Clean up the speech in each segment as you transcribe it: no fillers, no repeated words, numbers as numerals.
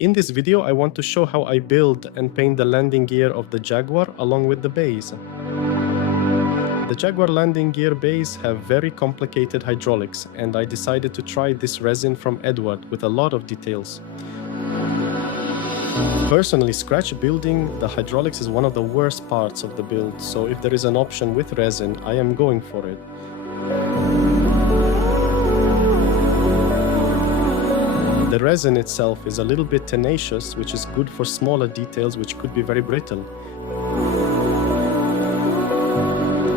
In this video, I want to show how I build and paint the landing gear of the Jaguar along with the base. The Jaguar landing gear base have very complicated hydraulics, and I decided to try this resin from Eduard with a lot of details. Personally, scratch building the hydraulics is one of the worst parts of the build, so if there is an option with resin, I am going for it. The resin itself is a little bit tenacious, which is good for smaller details which could be very brittle.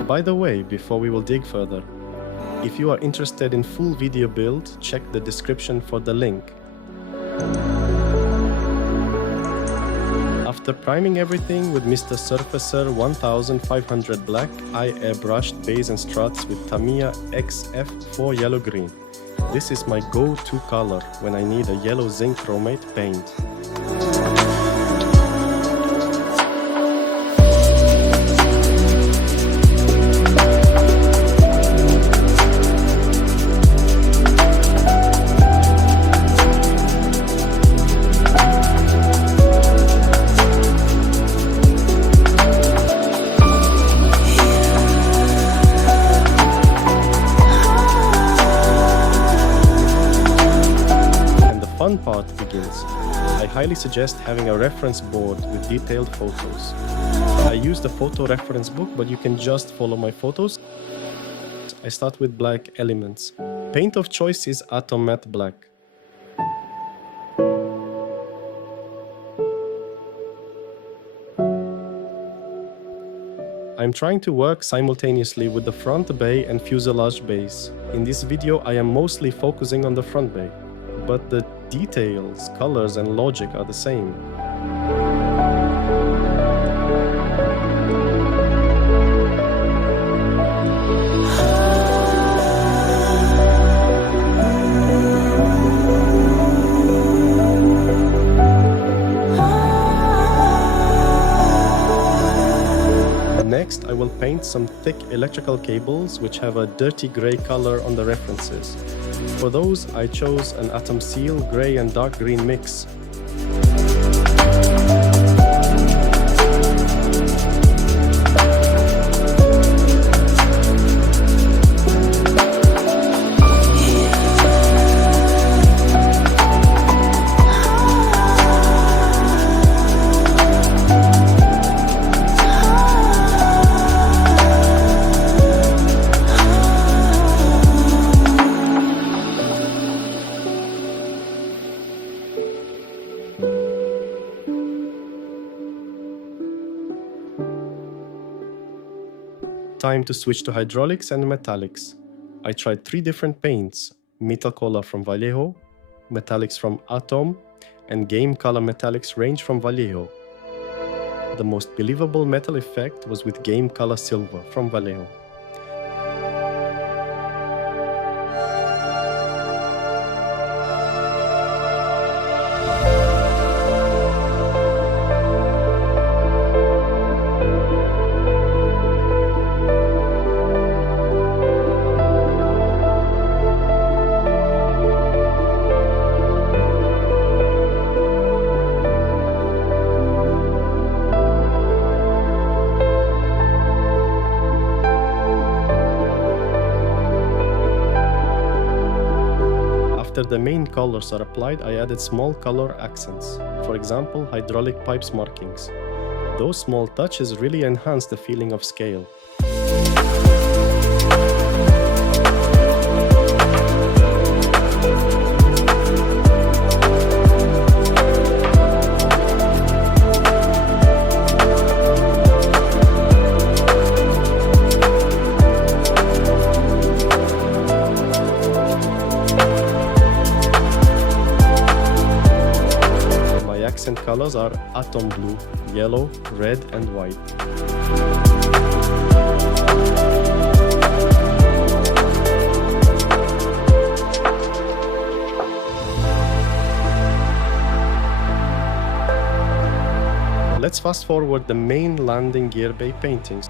By the way, before we will dig further, if you are interested in full video build, check the description for the link. After priming everything with Mr. Surfacer 1500 black, I airbrushed base and struts with Tamiya XF4 yellow green. This is my go-to color when I need a yellow zinc chromate paint. Fun part begins. I highly suggest having a reference board with detailed photos. I use the photo reference book, but you can just follow my photos. I start with black elements. Paint of choice is Atom Matte Black. I'm trying to work simultaneously with the front bay and fuselage base. In this video, I am mostly focusing on the front bay, but the details, colors and logic are the same. Next, I will paint some thick electrical cables which have a dirty gray color on the references. For those, I chose an Atom Seal gray and dark green mix. Time to switch to hydraulics and metallics. I tried 3 different paints: Metal Color from Vallejo, Metallics from Atom, and Game Color Metallics range from Vallejo. The most believable metal effect was with Game Color Silver from Vallejo. After the main colors are applied, I added small color accents, for example, hydraulic pipes markings. Those small touches really enhance the feeling of scale. Accent colors are Atom Blue, Yellow, Red and White. Let's fast forward the main landing gear bay paintings.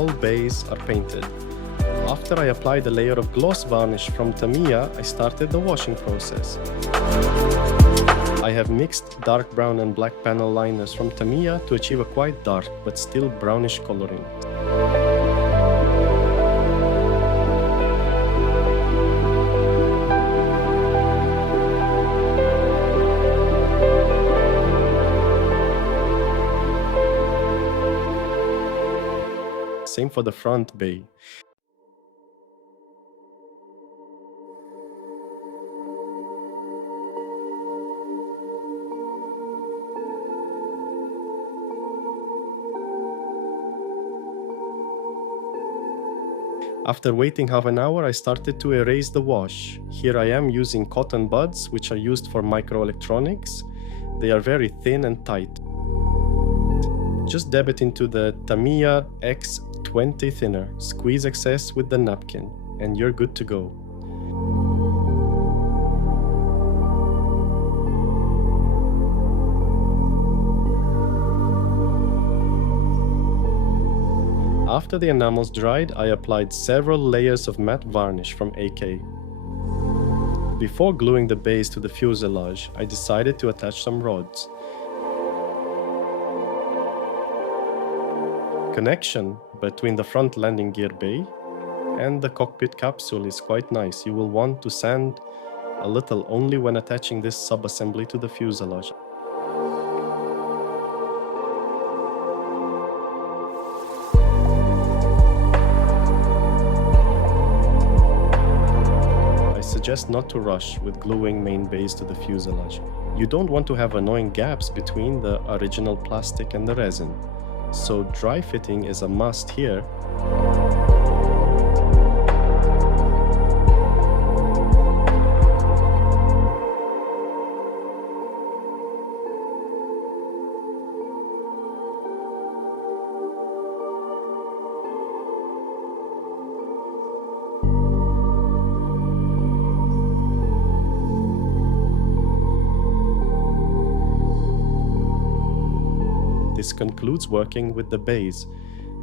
all bays are painted. After I applied a layer of gloss varnish from Tamiya, I started the washing process. I have mixed dark brown and black panel liners from Tamiya to achieve a quite dark but still brownish coloring. Same for the front bay. After waiting half an hour, I started to erase the wash. Here I am using cotton buds, which are used for microelectronics. They are very thin and tight. Just dab it into the Tamiya X20 thinner, squeeze excess with the napkin, and you're good to go. After the enamels dried, I applied several layers of matte varnish from AK. Before gluing the base to the fuselage, I decided to attach some rods. Connection between the front landing gear bay and the cockpit capsule is quite nice. You will want to sand a little only when attaching this sub-assembly to the fuselage. I suggest not to rush with gluing main bays to the fuselage. You don't want to have annoying gaps between the original plastic and the resin. So dry fitting is a must here. This concludes working with the bays.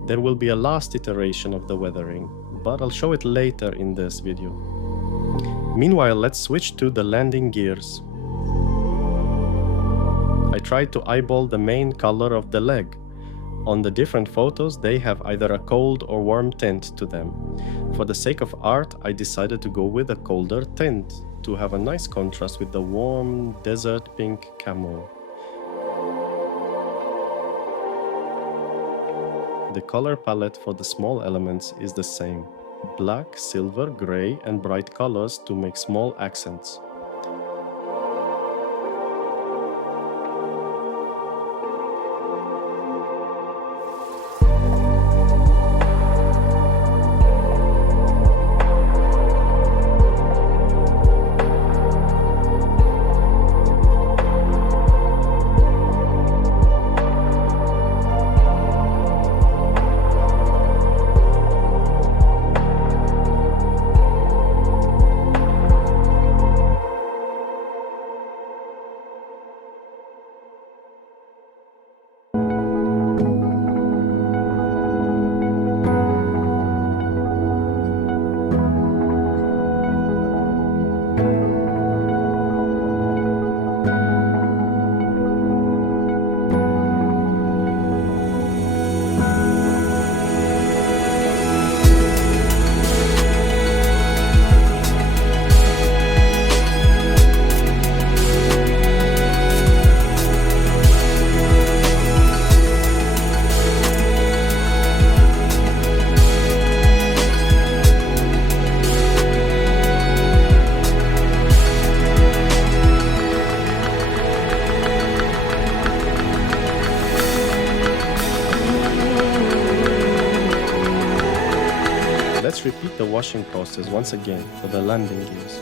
There will be a last iteration of the weathering, but I'll show it later in this video. Meanwhile, let's switch to the landing gears. I tried to eyeball the main color of the leg. On the different photos, they have either a cold or warm tint to them. For the sake of art, I decided to go with a colder tint to have a nice contrast with the warm desert pink camo. The color palette for the small elements is the same: black, silver, gray, and bright colors to make small accents. Let's repeat the washing process once again for the landing gears.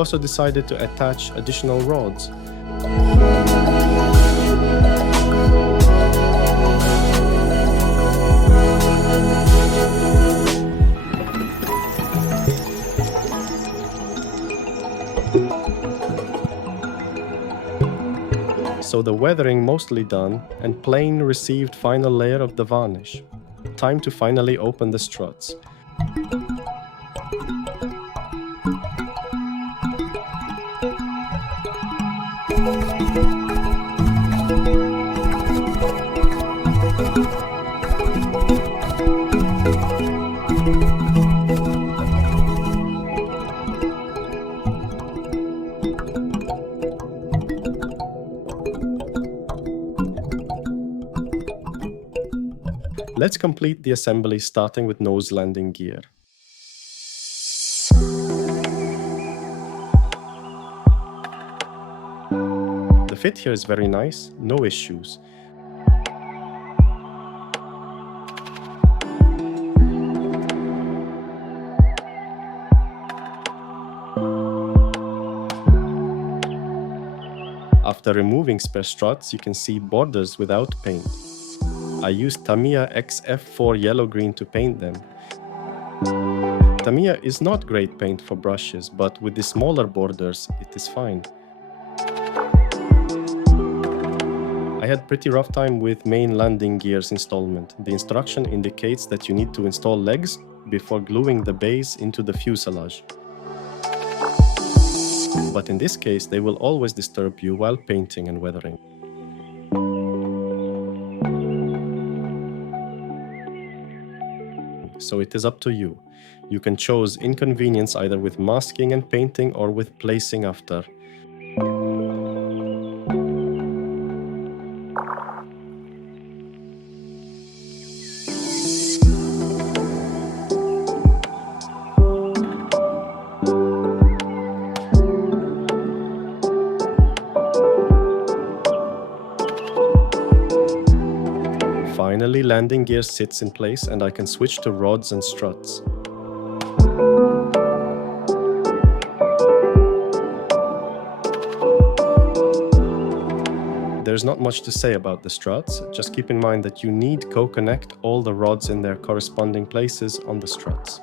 also decided to attach additional rods. So the weathering mostly done, and plane received final layer of the varnish. Time to finally open the struts. Let's complete the assembly starting with nose landing gear. The fit here is very nice, no issues. After removing spare struts, you can see borders without paint. I used Tamiya XF4 yellow-green to paint them. Tamiya is not great paint for brushes, but with the smaller borders, it is fine. I had pretty rough time with main landing gears installment. The instruction indicates that you need to install legs before gluing the base into the fuselage. But in this case, they will always disturb you while painting and weathering. So it is up to you. You can choose inconvenience either with masking and painting or with placing after. Finally, landing gear sits in place and I can switch to rods and struts. There's not much to say about the struts, just keep in mind that you need to connect all the rods in their corresponding places on the struts.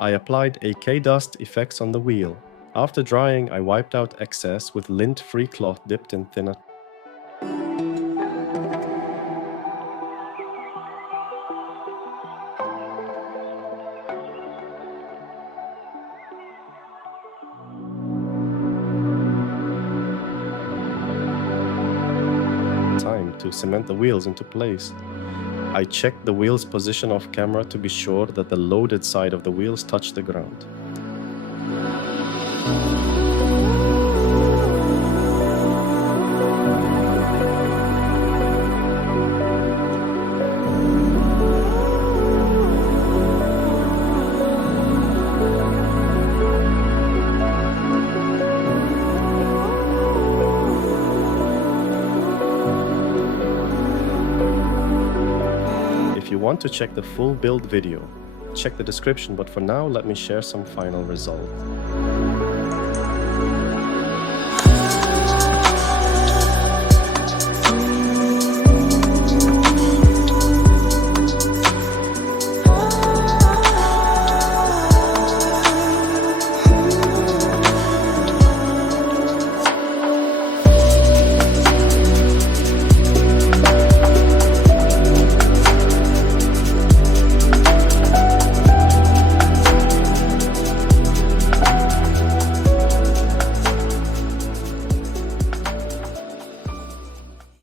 I applied a K-Dust effects on the wheel. After drying, I wiped out excess with lint-free cloth dipped in thinner. Time to cement the wheels into place. I checked the wheel's position off camera to be sure that the loaded side of the wheels touched the ground. If you want to check the full build video, check the description, but for now let me share some final result.